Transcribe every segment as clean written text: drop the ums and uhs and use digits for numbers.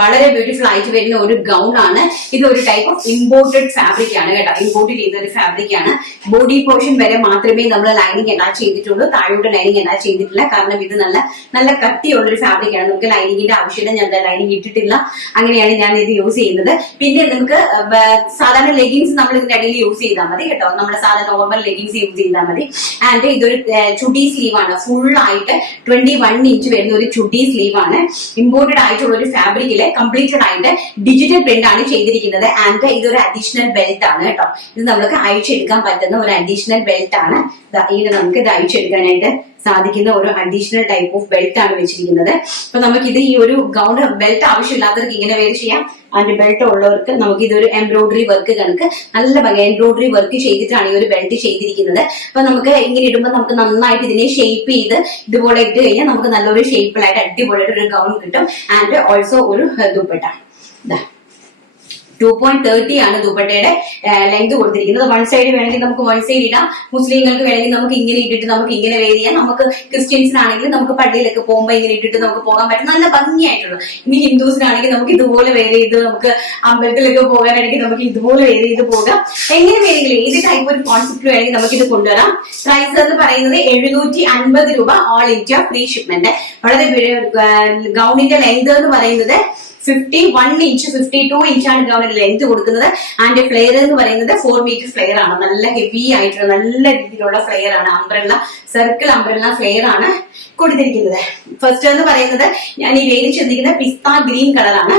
വളരെ ബ്യൂട്ടിഫുൾ ആയിട്ട് വരുന്ന ഒരു ഗൗൺ ആണ്. ഇത് ഒരു ടൈപ്പ് ഓഫ് ഇമ്പോർട്ടഡ് ഫാബ്രിക് ആണ് കേട്ടോ. ഇമ്പോർട്ട് ചെയ്ത ഒരു ഫാബ്രിക് ആണ്. ബോഡി പോർഷൻ വരെ മാത്രമേ നമ്മൾ ലൈനിങ് അറ്റാച്ച് ചെയ്തിട്ടുള്ളൂ. താഴോട്ട് ലൈനിങ് അറ്റാച്ച് ചെയ്തിട്ടില്ല. കാരണം ഇത് നല്ല കട്ടിയുള്ള ഒരു ഫാബ്രിക് ആണ്. നമുക്ക് ലൈനിങ്ങിന്റെ ആവശ്യമില്ല. ഞാൻ ലൈനിങ് ഇട്ടിട്ടില്ല. അങ്ങനെയാണ് ഞാൻ ഇത് യൂസ് ചെയ്യുന്നത്. പിന്നെ നമുക്ക് സാധാരണ ലെഗിങ്സ് നമ്മൾ ഇതിന്റെ അടിയിൽ യൂസ് ചെയ്താൽ മതി കേട്ടോ. നമ്മുടെ സാധാരണ നോർമൽ ലെഗിങ്സ് യൂസ് ചെയ്താൽ മതി. ആൻഡ് ഇതൊരു ചുടി സ്ലീവ് ആണ്. ഫുൾ ആയിട്ട് 21 ഇഞ്ച് വരുന്ന ഒരു ചുടി സ്ലീവ് ആണ്. ഇമ്പോർട്ടഡ് ആയിട്ടുള്ള ഒരു ഫാബ്രിക്കില് കംപ്ലീറ്റഡ് ആയിട്ട് ഡിജിറ്റൽ പ്രിന്റ് ആണ് ചെയ്തിരിക്കുന്നത്. ആൻഡ് ഇതൊരു അഡീഷണൽ ബെൽറ്റ് ആണ് കേട്ടോ. ഇത് നമുക്ക് അഴിച്ചെടുക്കാൻ പറ്റുന്ന ഒരു അഡീഷണൽ ബെൽറ്റ് ആണ്. ഇത് നമുക്ക് ഇത് അഴിച്ചെടുക്കാനായിട്ട് സാധിക്കുന്ന ഒരു അഡീഷണൽ ടൈപ്പ് ഓഫ് ബെൽറ്റ് ആണ് വെച്ചിരിക്കുന്നത്. അപ്പൊ നമുക്കിത് ഈ ഒരു ഗൗൺ ബെൽറ്റ് ആവശ്യമില്ലാത്തവർക്ക് ഇങ്ങനെ വെയർ ചെയ്യാം. ആൻഡ് ബെൽറ്റ് ഉള്ളവർക്ക് നമുക്ക് ഇതൊരു എംബ്രോയിഡറി വർക്ക് കണക്ക് നല്ല ഭംഗി എംബ്രോയിഡറി വർക്ക് ചെയ്തിട്ടാണ് ഈ ഒരു ബെൽറ്റ് ചെയ്തിരിക്കുന്നത്. അപ്പൊ നമുക്ക് ഇങ്ങനെ ഇടുമ്പോൾ നമുക്ക് നന്നായിട്ട് ഇതിനെ ഷേപ്പ് ചെയ്ത് ഇതുപോലെ ഇട്ട് കഴിഞ്ഞാൽ നമുക്ക് നല്ലൊരു ഷേപ്പിലായിട്ട് അടിപൊളിയായിട്ട് ഒരു ഗൗൺ കിട്ടും. ആൻഡ് ഓൾസോ ഒരു ദുപ്പട്ട 2.30 ആണ് ദുപ്പട്ടയുടെ ലെങ്ത് കൊടുത്തിരിക്കുന്നത്. വൺ സൈഡ് വേണമെങ്കിൽ നമുക്ക് വൺ സൈഡ് ഇടാം. മുസ്ലിങ്ങൾക്ക് വേണമെങ്കിൽ നമുക്ക് ഇങ്ങനെ ഇട്ടിട്ട് നമുക്ക് ഇങ്ങനെ വെയർ ചെയ്യാം. നമുക്ക് ക്രിസ്ത്യൻസിനാണെങ്കിൽ നമുക്ക് പള്ളിയിലൊക്കെ പോകുമ്പോൾ ഇങ്ങനെ ഇട്ടിട്ട് നമുക്ക് പോകാൻ പറ്റും. നല്ല ഭംഗിയായിട്ടുള്ള. ഇനി ഹിന്ദുസിനാണെങ്കിൽ നമുക്ക് ഇതുപോലെ വെയർ ചെയ്ത് നമുക്ക് അമ്പലത്തിലൊക്കെ പോകാനാണെങ്കിൽ നമുക്ക് ഇതുപോലെ വെയർ ചെയ്ത് പോകാം. എങ്ങനെ വേണമെങ്കിലും ഏത് ടൈപ്പ് ഒരു കോൺസെപ്റ്റ് വേണമെങ്കിൽ നമുക്ക് ഇത് കൊണ്ടുവരാം. പ്രൈസ് എന്ന് പറയുന്നത് 750 രൂപ. All India free shipment. വളരെ ഗൗണിന്റെ ലെങ്ത് എന്ന് പറയുന്നത് 51 ഇഞ്ച് 52 ഇഞ്ചാണ് ഗൗണിന്റെ ലെങ്ത് കൊടുക്കുന്നത്. ആൻഡ് ഫ്ലെയർ എന്ന് പറയുന്നത് 4 മീറ്റർ ഫ്ലെയർ ആണ്. നല്ല ഹെവി ആയിട്ടുള്ള നല്ല രീതിയിലുള്ള ഫ്ലെയർ ആണ്. അംബ്രല്ല സർക്കിൾ അംബ്രല്ല ഫ്ലെയർ ആണ് കൊടുത്തിരിക്കുന്നത്. ഫസ്റ്റ് എന്ന് പറയുന്നത് ഞാൻ ഈ വെയിൽ ചെന്നിരിക്കുന്ന പിസ്ത ഗ്രീൻ കളറാണ്.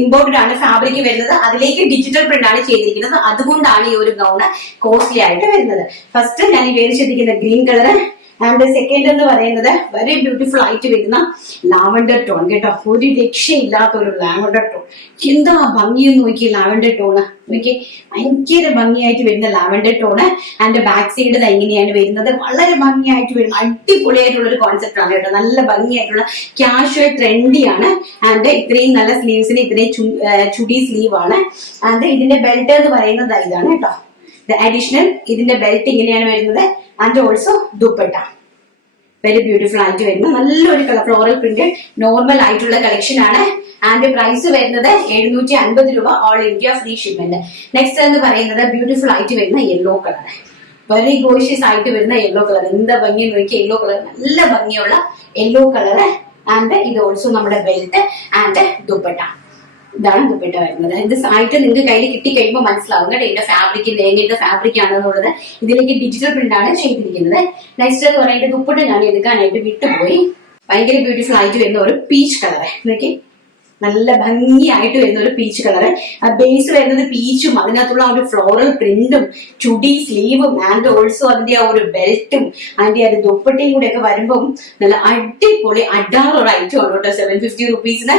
ഇമ്പോർട്ടഡ് ആണ് ഫാബ്രിക് വരുന്നത്. അതിലേക്ക് ഡിജിറ്റൽ പ്രിന്റ് ആണ് ചെയ്തിരിക്കുന്നത്. അതുകൊണ്ടാണ് ഈ ഒരു ഗൗണ് കോസ്റ്റ്ലി ആയിട്ട് വരുന്നത്. ഫസ്റ്റ് ഞാൻ ഈ വെയിൽ ചെന്നിരിക്കുന്ന ഗ്രീൻ കളർ. ആൻഡ് സെക്കൻഡ് എന്ന് പറയുന്നത് വെരി ബ്യൂട്ടിഫുൾ ആയിട്ട് വരുന്ന ലാവൻഡർ ടോൺ കേട്ടോ. ഒരു രക്ഷയില്ലാത്ത ഒരു ലാവൻഡർ ടോൺ. എന്താ ഭംഗിയെന്ന് നോക്കി ലാവൻഡർ ടോണ് നോക്കി. ഭയങ്കര ഭംഗിയായിട്ട് വരുന്ന lavender tone. And back side എങ്ങനെയാണ് വരുന്നത്. വളരെ ഭംഗിയായിട്ട് വരുന്ന അടിപൊളിയായിട്ടുള്ള ഒരു കോൺസെപ്റ്റ് ആണ് കേട്ടോ. നല്ല ഭംഗിയായിട്ടുള്ള ക്യാഷ്വൽ ട്രെൻഡി ആണ്. ആൻഡ് ഇത്രയും നല്ല സ്ലീവ്സിന് ഇത്രയും ചുടി സ്ലീവ് ആണ്. ആൻഡ് ഇതിന്റെ ബെൽറ്റ് എന്ന് പറയുന്നത് ഇതാണ് കേട്ടോ. അഡീഷണൽ ഇതിന്റെ ബെൽറ്റ് ഇങ്ങനെയാണ് വരുന്നത്. And also dupatta very beautiful ആയിട്ട് വരുന്ന നല്ലൊരു കളർ ഫ്ലോറൽ പ്രിന്റ് നോർമൽ ആയിട്ടുള്ള കളക്ഷൻ ആണ്. ആൻഡ് പ്രൈസ് വരുന്നത് 750 രൂപ. All India free shipment. Next എന്ന് പറയുന്നത് ബ്യൂട്ടിഫുൾ ആയിട്ട് വരുന്ന യെല്ലോ കളർ. വെരി ഗോഷ്യസ് ആയിട്ട് വരുന്ന യെല്ലോ കളർ. എന്താ ഭംഗി നോക്കിയ യെല്ലോ കളർ. നല്ല ഭംഗിയുള്ള യെല്ലോ കളർ. ആൻഡ് ഇത് ഓൾസോ നമ്മുടെ ബെൽറ്റ് ആൻഡ് ദുപ്പട്ട. ഇതാണ് ദുപ്പട്ട വരുന്നത്. ഇത് ആയിട്ട് നിങ്ങൾക്ക് കയ്യിൽ കിട്ടി കഴിയുമ്പോൾ മനസ്സിലാവും കേട്ടോ ഇതിന്റെ ഫാബ്രിക് എങ്ങനത്തെ ഫാബ്രിക് ആണെന്നുള്ളത്. ഇതിലേക്ക് ഡിജിറ്റൽ പ്രിന്റ് ആണ് ചെയ്തിരിക്കുന്നത്. നെക്സ്റ്റ് എന്ന് പറയുന്നത് ദുപ്പട്ട ഞാൻ എടുക്കാനായിട്ട് വിട്ടുപോയി. ഭയങ്കര ബ്യൂട്ടിഫുൾ ആയിട്ട് വരുന്ന ഒരു പീച്ച് കളർ. നോക്കി നല്ല ഭംഗിയായിട്ട് വരുന്ന ഒരു പീച്ച് കളർ. ബേസ് വരുന്നത് പീച്ചും അതിനകത്തുള്ള ഒരു ഫ്ലോറൽ പ്രിന്റും ചുടി സ്ലീവും ആൻഡ് ഓൾസോ അതിന്റെ ആ ഒരു ബെൽറ്റും അതിന്റെ ആ ഒരു ദുപ്പട്ടയും കൂടെ ഒക്കെ വരുമ്പം നല്ല അടിപൊളി അഡാറൊരു ഐറ്റം ആണ് കേട്ടോ. 750 റുപ്പീസിന്